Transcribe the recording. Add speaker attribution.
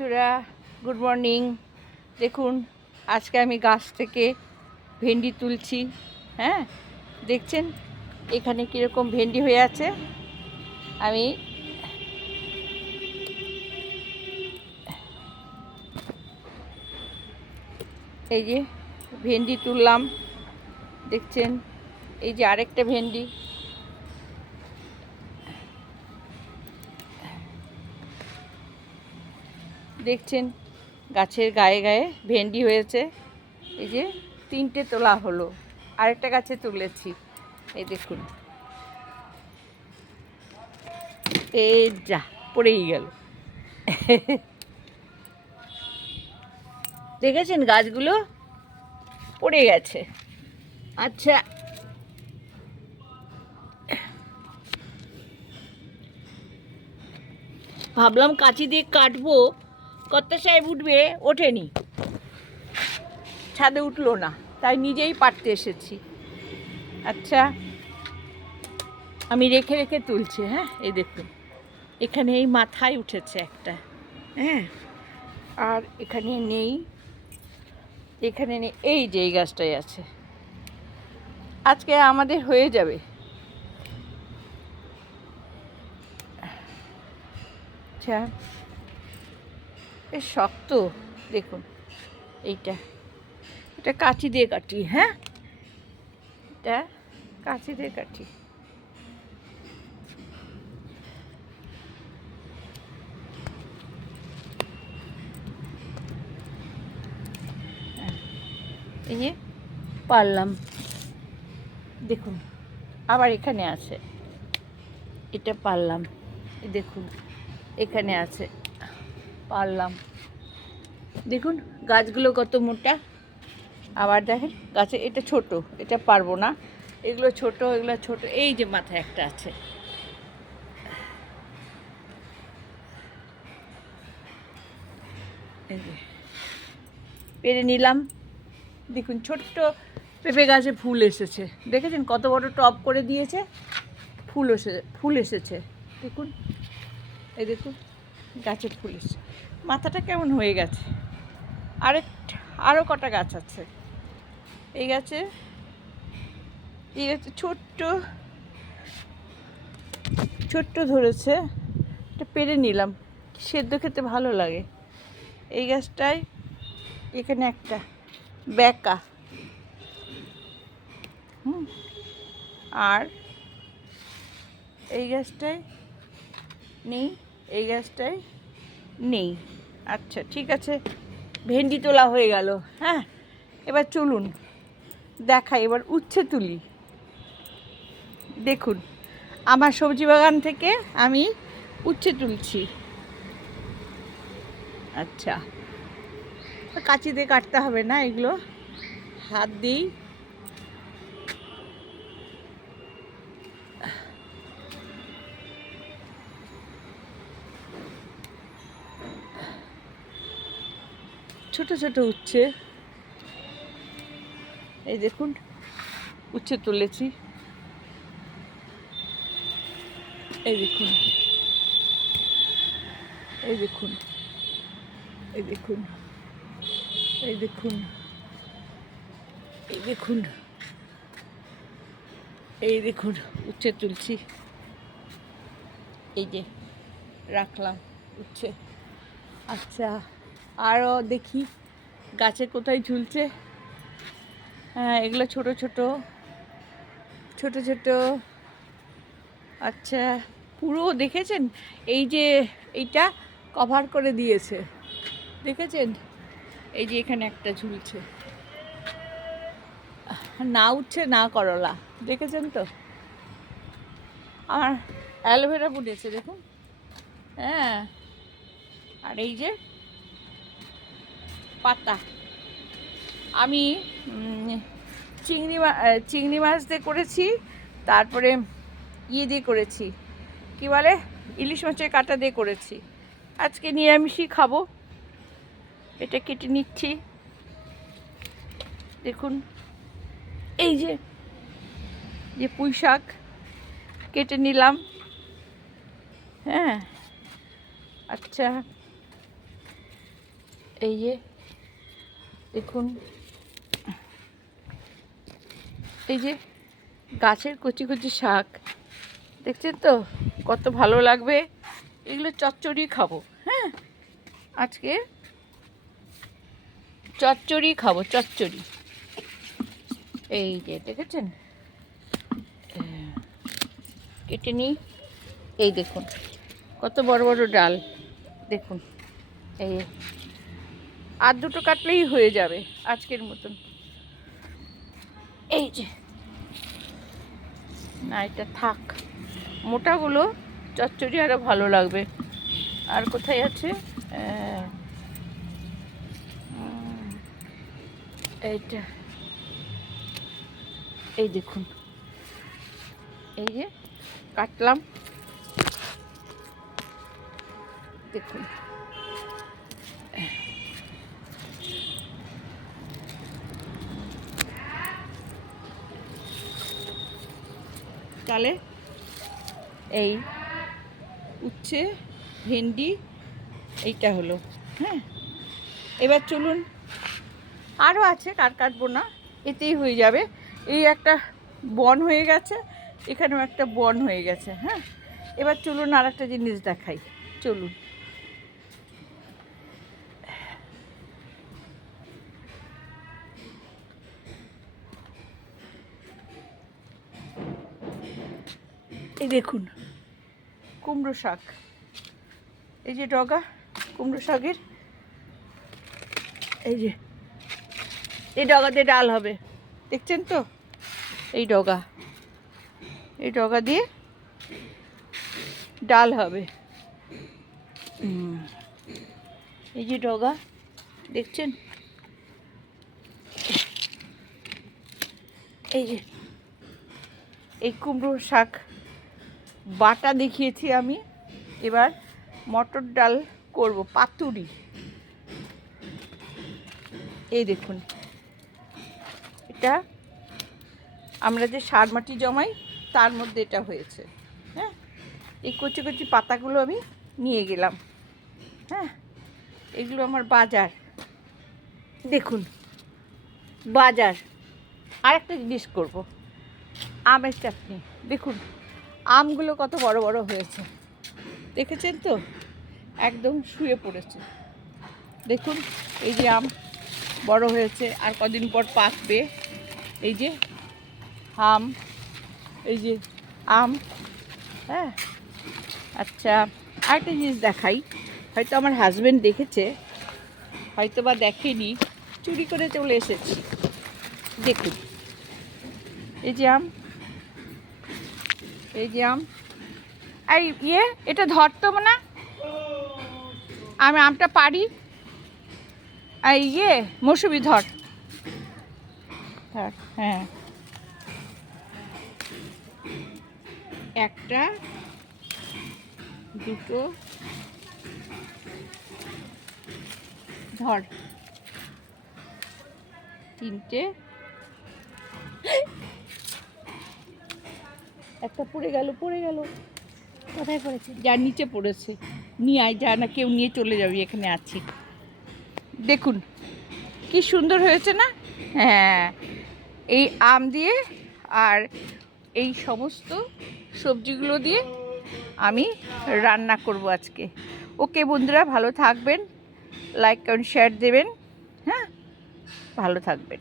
Speaker 1: বন্ধুরা good morning দেখুন, আজকে আমি গাছ থেকে ভেন্ডি তুলছি হ্যাঁ? দেখছেন? এখানে কীরকম ভেন্ডি হয়ে আছে? আমি এই যে ভেন্ডি তুললাম, দেখছেন? এই যে আরেকটা ভেন্ডি। দেখছেন, গাছের গায়ে গায়ে ভেন্ডি হয়েছে। এই যে তিনটে তোলা হলো, আরেকটা গাছে তুলেছি। এই দেখুন। এই যা, পড়েই গেল। দেখেছেন গাছগুলো? পড়ে গেছে। আচ্ছা। ভাবলাম কাঁচি দিয়ে কাটবো। কর্তা সাহেব উঠবে, ওঠেনি। ছাদে উঠল না, তাই নিজেই পারতে এসেছি। আচ্ছা আমি রেখে রেখে তুলছি হ্যাঁ? এই দেখুন, এখানে এই মাথায় উঠেছে একটা হ্যাঁ? আর এখানে নেই এখানে নেই, এই যে এই গাছটাই আছে। আজকে আমাদের হয়ে যাবে। আচ্ছা বেশ শক্ত, দেখুন, এইটা। এটা কাঠি দিয়ে কাটি হ্যাঁ? এটা কাঁচি দিয়ে কাটি এই যে পারলাম। দেখুন, আবার এখানে আছে। এটা পারলাম। দেখুন, এখানে আছে। পারলাম। দেখুন, গাছগুলো কত মোটা। আবার দেখেন, গাছে এটা ছোট, এটা পারব না। এগুলো ছোট এগুলো ছোট, এই যে মাথায় একটা আছে। পেরে নিলাম। দেখুন, ছোট্ট পেঁপে গাছে ফুল এসেছে। দেখেছেন কত বড় টপ করে দিয়েছে? ফুল এসে, ফুল এসেছে। দেখুন, এই দেখুন, গাছে ফুল এসেছে। মাথাটা কেমন হয়ে গেছে? আরেক আরও কটা গাছ আছে। এই গাছে এই গাছে ছোট্ট ছোট্ট ধরেছে। এটা পেরে নিলাম, সেদ্ধ খেতে ভালো লাগে। এই গাছটায়, এখানে একটা ব্যাকা। হুম, আর এই গাছটায় নেই, এই গাছটায় নেই। আচ্ছা ঠিক আছে। ভেন্ডি তোলা হয়ে গেল। হ্যাঁ এবার চলুন। দেখাই এবার উচ্ছে তুলি। দেখুন, আমার সবজি বাগান থেকে আমি উচ্ছে তুলছি। আচ্ছা। কাঁচিতে কাটতে হবে না এগুলো? হাত দিই। ছোট ছোট উচ্ছে। এই দেখুন, উচ্ছে তুলেছি। এই দেখুন এই দেখুন এই দেখুন এই দেখুন এই দেখুন এই দেখুন, উচ্ছে তুলছি। এই যে, রাখলাম উচ্ছে। আচ্ছা। আরও দেখি গাছে কোথায় ঝুলছে। হ্যাঁ এগুলো ছোট ছোট। ছোট ছোট। আচ্ছা পুরো দেখেছেন? এই যে এইটা কভার করে দিয়েছে। দেখেছেন? এই যে এখানে একটা ঝুলছে। না উঠছে, না করলা। দেখেছেন তো? আর অ্যালোভেরা বুনেছে দেখুন। হ্যাঁ। আর এই যে পাতা। আমি চিংড়ি চিংড়ি মাছ দিয়ে করেছি, তারপরে ইয়ে দিয়ে করেছি। কি বলে? ইলিশ মাছের কাঁটা দিয়ে করেছি। আজকে নিরামিষই খাব। এটা কেটে নিচ্ছি। দেখুন, এই যে যে পুঁই শাক কেটে নিলাম। হ্যাঁ আচ্ছা এই যে দেখুন। এই যে গাছের কচি কচি শাক, দেখছেন তো? কত ভালো লাগবে। এগুলো চচ্চড়ি খাব হ্যাঁ? আজকে চচ্চড়ি খাব, চচ্চড়ি। এই যে, দেখেছেন? কেটে নিই। এই দেখুন, কত বড় বড় ডাল, দেখুন। এই। আর দুটো কাটলেই হয়ে যাবে আজকের মতন। এই যে। না, এটা থাক। মোটাগুলো চচ্চড়ি আরও ভালো লাগবে। আর কোথায় আছে? এইটা। এই দেখুন। এই যে, কাটলাম। দেখুন। তাহলে এই উচ্ছে, ভেন্ডি, এইটা হলো হ্যাঁ? এবার চলুন আরও আছে, কার কাটবো না, এতেই হয়ে যাবে। এই একটা বন হয়ে গেছে, এখানেও একটা বন হয়ে গেছে হ্যাঁ? এবার চলুন আর একটা জিনিস দেখাই, চলুন। এই দেখুন। কুমড়ো শাক। এই যে ডগা কুমড়ো শাকের। এই যে। এই ডগাতে ডাল হবে। দেখছেন তো? এই ডগা। এই ডগা দিয়ে ডাল হবে। এই যে ডগা দেখছেন? এই যে। এই কুমড়ো শাক। বাটা দেখিয়েছি আমি। এবার মটর ডাল করব, পাতুরি। এই দেখুন। এটা আমরা যে সার মাটি জমাই, তার মধ্যে এটা হয়েছে। হ্যাঁ? এই কচি কচি পাতাগুলো আমি নিয়ে গেলাম। হ্যাঁ? এগুলো আমার বাজার। দেখুন, বাজার। আর একটা জিনিস করব। আমের চাটনি। দেখুন আমগুলো কত বড় বড় হয়েছে। দেখেছেন তো? একদম শুয়ে পড়েছে। দেখুন, এই যে আম বড় হয়েছে, আর কদিন পর পাকবে। এই যে আম, এই যে আম হ্যাঁ? আচ্ছা আরেকটা জিনিস দেখাই। হয়তো আমার হাজব্যান্ড দেখেছে, হয়তো বা দেখেনি, চুরি করে চলে এসেছি। দেখুন, এই যে আম এই আম। এই ইয়ে এটা ধরতো না আমি আমটা পারি। আর ইয়ে মৌসুমি ধর। ধর হ্যাঁ। একটা, দুটো, ধর। তিনটে। একটা পড়ে গেল পড়ে গেল।
Speaker 2: কোথায় পড়েছে?
Speaker 1: যার নিচে পড়েছে। নিয়ে আয় যা না কেউ নিয়ে চলে যাবি এখানে আছি। দেখুন কি সুন্দর হয়েছে না? হ্যাঁ এই আম দিয়ে আর এই সমস্ত সবজিগুলো দিয়ে আমি রান্না করব আজকে। ওকে বন্ধুরা ভালো থাকবেন লাইক করেন শেয়ার দেবেন। হ্যাঁ ভালো থাকবেন।